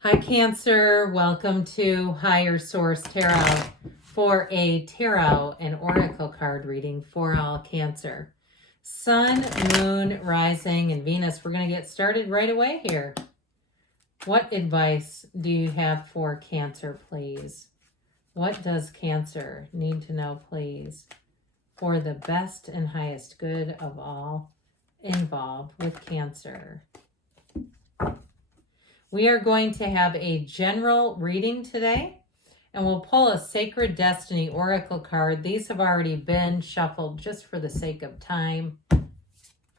Hi, Cancer. Welcome to Higher Source Tarot for a tarot and oracle card reading for all Cancer. Sun, Moon, Rising, and Venus. We're going to get started right away here. What advice do you have for Cancer, please? What does Cancer need to know, please, for the best and highest good of all involved with Cancer? We are going to have a general reading today, and we'll pull a Sacred Destiny Oracle card. These have already been shuffled just for the sake of time.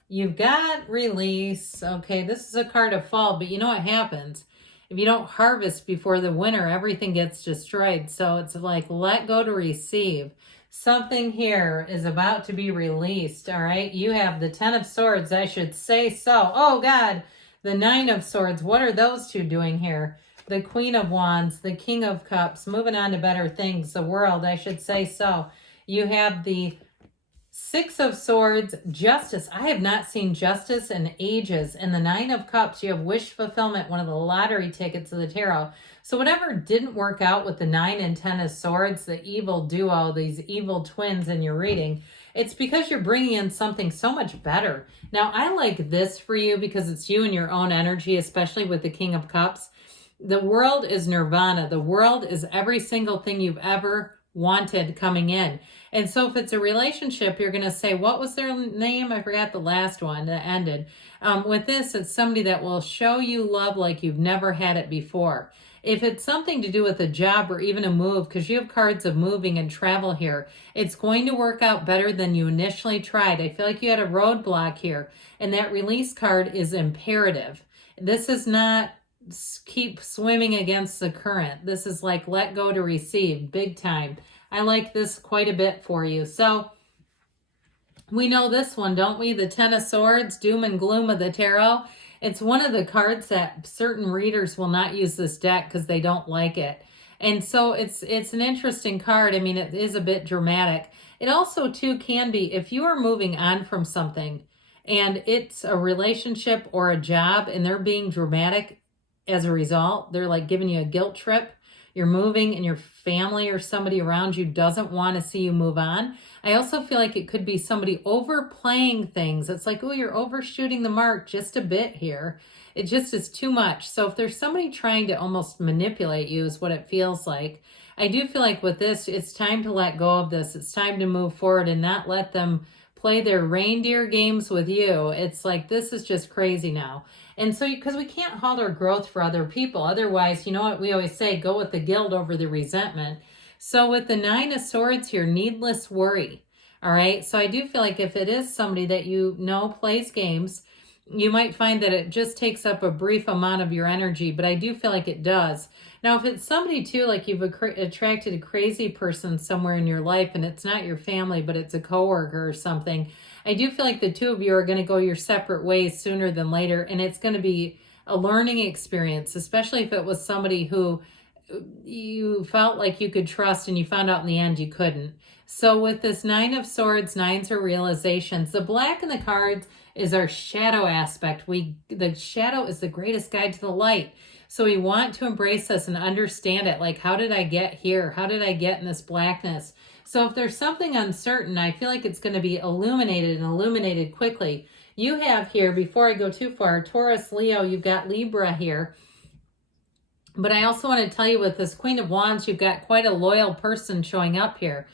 You've got release. Okay, this is a card of fall, but you know what happens? If you don't harvest before the winter, everything gets destroyed. So it's like let go to receive. Something here is about to be released, all right? You have the Ten of Swords, I should say so. Oh, God. The Nine of Swords, what are those two doing here? The Queen of Wands, the King of Cups, moving on to better things, the World, I should say so. You have the Six of Swords, Justice. I have not seen justice in ages. And the Nine of Cups, you have wish fulfillment, one of the lottery tickets of the tarot. So whatever didn't work out with the 9 and 10 of Swords, the evil duo, these evil twins in your reading, it's because you're bringing in something so much better. Now, I like this for you because it's you and your own energy, especially with the King of Cups. The world is nirvana. The world is every single thing you've ever wanted coming in. And so if it's a relationship, you're going to say, what was their name? I forgot the last one that ended. With this, it's somebody that will show you love like you've never had it before. If it's something to do with a job or even a move, because you have cards of moving and travel here, it's going to work out better than you initially tried. I feel like you had a roadblock here, and that release card is imperative. This is not keep swimming against the current. This is like let go to receive, big time. I like this quite a bit for you. So we know this one, don't we? The Ten of Swords, doom and gloom of the tarot. It's one of the cards that certain readers will not use this deck because they don't like it. And so it's an interesting card. I mean, it is a bit dramatic. It also, too, can be if you are moving on from something and it's a relationship or a job and they're being dramatic as a result, they're like giving you a guilt trip. You're moving and your family or somebody around you doesn't want to see you move on. I also feel like it could be somebody overplaying things. It's like, oh, you're overshooting the mark just a bit here. It just is too much. So if there's somebody trying to almost manipulate you is what it feels like. I do feel like with this, it's time to let go of this. It's time to move forward and not let them play their reindeer games with you. It's like, this is just crazy now. And so, because we can't halt our growth for other people. Otherwise, you know what we always say, go with the guilt over the resentment. So with the Nine of Swords here, needless worry. All right. So I do feel like if it is somebody that you know plays games, you might find that it just takes up a brief amount of your energy, but I do feel like it does. Now, if it's somebody too, like you've attracted a crazy person somewhere in your life and it's not your family, but it's a coworker or something, I do feel like the two of you are going to go your separate ways sooner than later. And it's going to be a learning experience, especially if it was somebody who you felt like you could trust and you found out in the end you couldn't. So with this Nine of Swords, nines are realizations. The black in the cards is our shadow aspect. The shadow is the greatest guide to the light. So we want to embrace this and understand it. Like, how did I get here? How did I get in this blackness? So if there's something uncertain, I feel like it's going to be illuminated and illuminated quickly. You have here, before I go too far, Taurus, Leo, you've got Libra here. But I also want to tell you with this Queen of Wands, you've got quite a loyal person showing up here.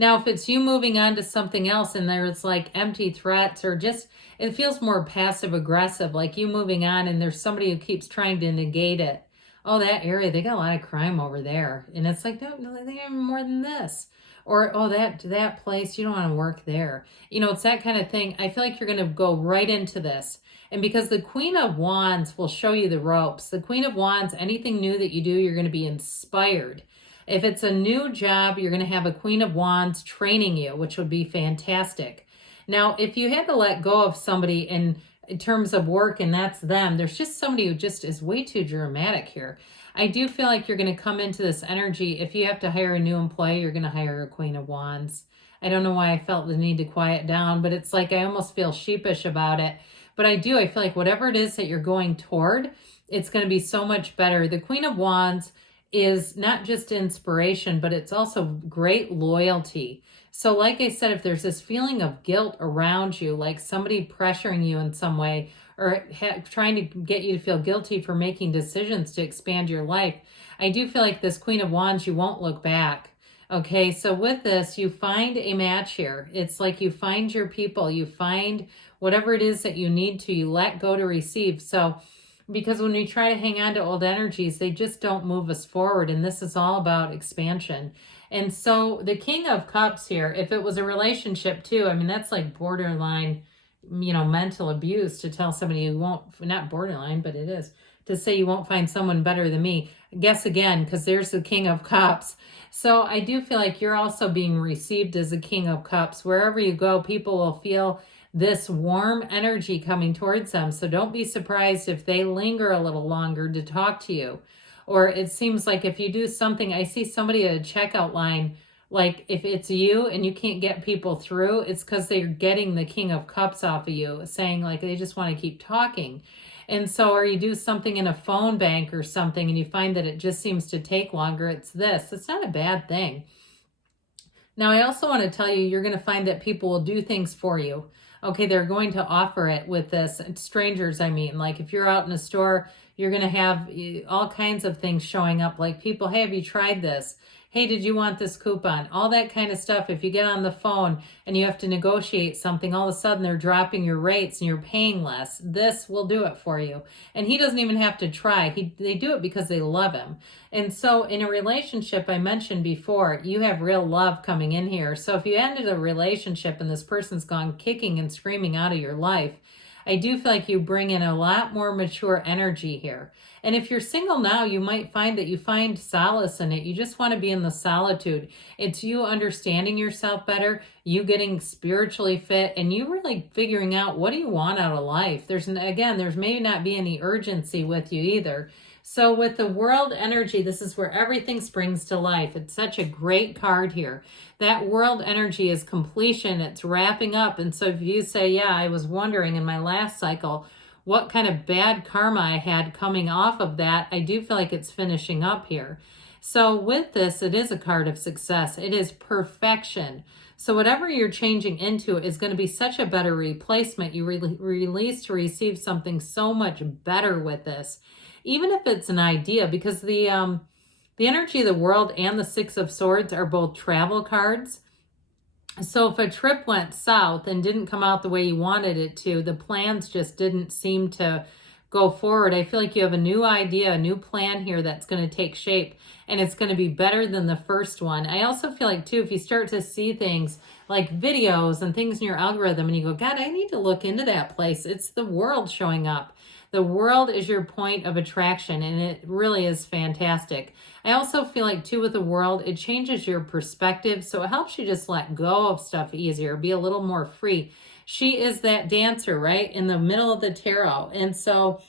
Now, if it's you moving on to something else and there's like empty threats or just, it feels more passive aggressive, like you moving on and there's somebody who keeps trying to negate it. Oh, that area, they got a lot of crime over there. And it's like, no, they got more than this. Or, oh, that place, you don't want to work there. You know, it's that kind of thing. I feel like you're going to go right into this. And because the Queen of Wands will show you the ropes. The Queen of Wands, anything new that you do, you're going to be inspired. If it's a new job, you're going to have a Queen of Wands training you, which would be fantastic. Now, if you had to let go of somebody in terms of work and that's them, there's just somebody who just is way too dramatic here. I do feel like you're going to come into this energy. If you have to hire a new employee, you're going to hire a Queen of Wands. I don't know why I felt the need to quiet down, but it's like I almost feel sheepish about it. But I feel like whatever it is that you're going toward, it's going to be so much better. The Queen of Wands is not just inspiration, but it's also great loyalty. So like I said, if there's this feeling of guilt around you, like somebody pressuring you in some way, or trying to get you to feel guilty for making decisions to expand your life, I do feel like this Queen of Wands, you won't look back. Okay, so with this, you find a match here. It's like you find your people, you find whatever it is that you need to, you let go to receive. So, because when we try to hang on to old energies, they just don't move us forward. And this is all about expansion. And so the King of Cups here, if it was a relationship too, I mean, that's like borderline, mental abuse to tell somebody you won't, not borderline, but it is, to say you won't find someone better than me. Guess again, because there's the King of Cups. So I do feel like you're also being received as a King of Cups. Wherever you go, people will feel this warm energy coming towards them. So don't be surprised if they linger a little longer to talk to you. Or it seems like if you do something, I see somebody at a checkout line, like if it's you and you can't get people through, it's because they're getting the King of Cups off of you, saying like they just want to keep talking. And so, or you do something in a phone bank or something and you find that it just seems to take longer, it's this. It's not a bad thing. Now, I also want to tell you, you're going to find that people will do things for you. Okay, they're going to offer it with this. Strangers, I mean, like if you're out in a store, you're going to have all kinds of things showing up, like people, hey, have you tried this? Hey, did you want this coupon? All that kind of stuff. If you get on the phone and you have to negotiate something, all of a sudden they're dropping your rates and you're paying less. This will do it for you. And he doesn't even have to try. They do it because they love him. And so in a relationship, I mentioned before, you have real love coming in here. So if you ended a relationship and this person's gone kicking and screaming out of your life, I do feel like you bring in a lot more mature energy here. And if you're single now, you might find that you find solace in it. You just want to be in the solitude. It's you understanding yourself better, you getting spiritually fit, and you really figuring out what do you want out of life. There's maybe not be any urgency with you either. So with the world energy, this is where everything springs to life. It's such a great card here. That world energy is completion. It's wrapping up. And so if you say, yeah, I was wondering in my last cycle what kind of bad karma I had coming off of that, I do feel like it's finishing up here. So with this, it is a card of success. It is perfection. So whatever you're changing into is going to be such a better replacement. You release to receive something so much better with this. Even if it's an idea, because the energy of the world and the Six of Swords are both travel cards. So if a trip went south and didn't come out the way you wanted it to, the plans just didn't seem to go forward. I feel like you have a new idea, a new plan here that's going to take shape, and it's going to be better than the first one. I also feel like too, if you start to see things like videos and things in your algorithm and you go, God, I need to look into that place. It's the world showing up. The world is your point of attraction, and it really is fantastic. I also feel like, too, with the world, it changes your perspective, so it helps you just let go of stuff easier, be a little more free. She is that dancer, right, in the middle of the tarot, and so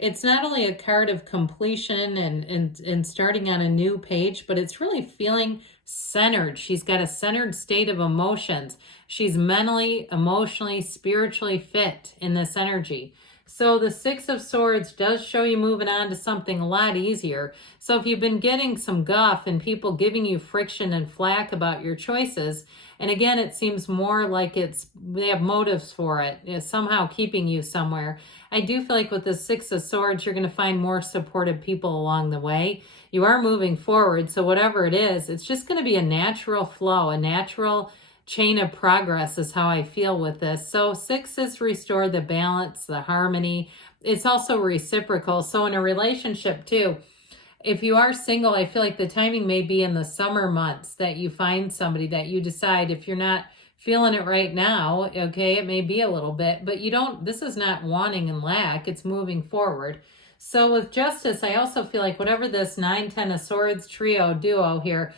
it's not only a card of completion and starting on a new page, but it's really feeling centered. She's got a centered state of emotions. She's mentally, emotionally, spiritually fit in this energy. So the Six of Swords does show you moving on to something a lot easier. So if you've been getting some guff and people giving you friction and flack about your choices, and again, it seems more like they have motives for it, it's somehow keeping you somewhere. I do feel like with the Six of Swords, you're going to find more supportive people along the way. You are moving forward, so whatever it is, it's just going to be a natural flow, a natural chain of progress is how I feel with this. So 6 is restore the balance, the harmony. It's also reciprocal. So in a relationship too, if you are single, I feel like the timing may be in the summer months that you find somebody that you decide, if you're not feeling it right now, okay, it may be a little bit, but this is not wanting and lack, it's moving forward. So with Justice, I also feel like whatever this 9, 10 of Swords trio duo here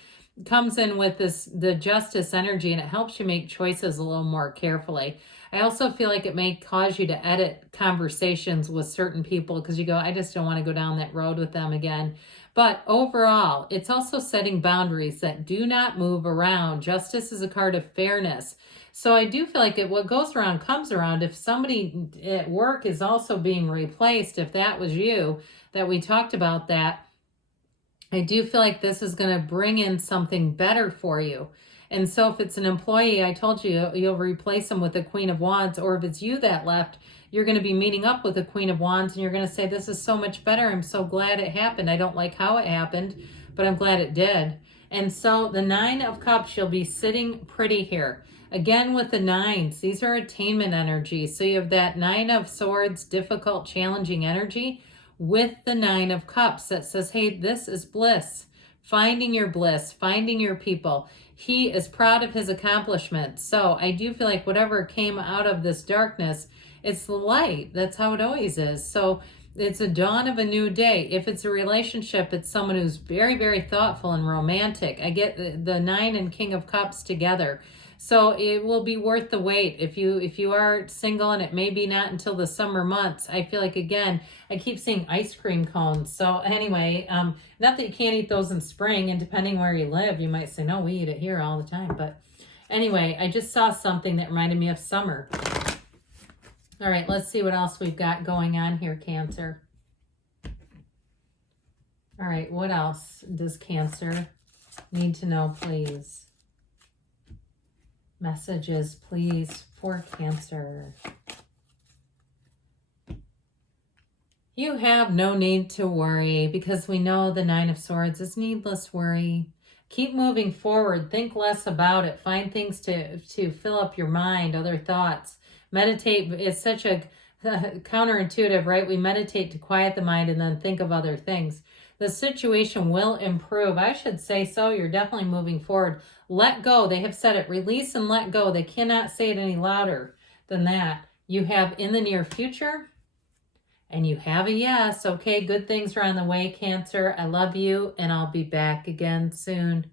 comes in with the Justice energy, and it helps you make choices a little more carefully. I also feel like it may cause you to edit conversations with certain people because you go, I just don't want to go down that road with them again. But overall, it's also setting boundaries that do not move around. Justice is a card of fairness. So I do feel like what goes around comes around. If somebody at work is also being replaced, if that was you, that we talked about that, I do feel like this is going to bring in something better for you. And so if it's an employee, I told you, you'll replace them with the Queen of Wands. Or if it's you that left, you're going to be meeting up with the Queen of Wands and you're going to say, this is so much better. I'm so glad it happened. I don't like how it happened, but I'm glad it did. And so the Nine of Cups, you'll be sitting pretty here. Again, with the nines, these are attainment energy. So you have that Nine of Swords, difficult, challenging energy, with the Nine of Cups that says, hey, this is bliss. Finding your bliss, finding your people. He is proud of his accomplishments. So I do feel like whatever came out of this darkness, it's the light. That's how it always is. So it's a dawn of a new day. If it's a relationship, it's someone who's very, very thoughtful and romantic. I get the Nine and King of Cups together. So it will be worth the wait. If you are single, and it may be not until the summer months, I feel like, again, I keep seeing ice cream cones. So anyway, not that you can't eat those in spring, and depending where you live, you might say, no, we eat it here all the time. But anyway, I just saw something that reminded me of summer. All right, let's see what else we've got going on here, Cancer. All right, what else does Cancer need to know, please? Messages, please, for Cancer. You have no need to worry, because we know the Nine of Swords is needless worry. Keep moving forward. Think less about it. Find things to fill up your mind, other thoughts. Meditate. It's such a counterintuitive, right? We meditate to quiet the mind and then think of other things. The situation will improve. I should say so. You're definitely moving forward. Let go. They have said it. Release and let go. They cannot say it any louder than that. You have in the near future, and you have a yes. Okay, good things are on the way, Cancer. I love you, and I'll be back again soon.